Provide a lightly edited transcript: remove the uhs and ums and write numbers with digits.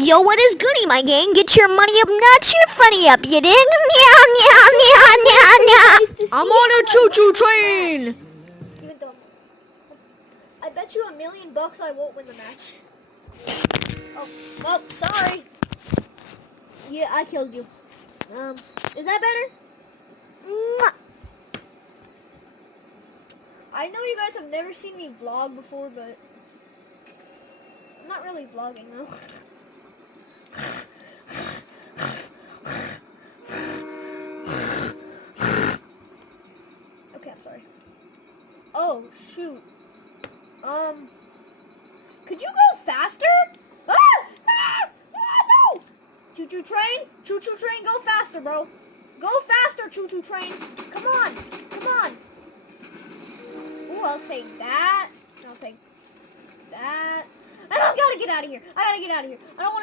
Yo, what is goody, my gang? Get your money up, not your funny up, you dig? Meow, meow, meow, meow, meow. I'm on a choo-choo train! Even though I bet you $1,000,000 I won't win the match. Oh, sorry. Yeah, I killed you. Is that better? Mwah. I know you guys have never seen me vlog before, but I'm not really vlogging though. Okay, I'm sorry. Oh, shoot. Could you go faster? Ah! Ah! Ah, no! Choo-choo train? Choo-choo train, go faster, bro. Go faster, choo-choo train. Come on. Come on. Ooh, I'll take that. I'll take that. And I gotta get out of here. I gotta get out of here. I don't want to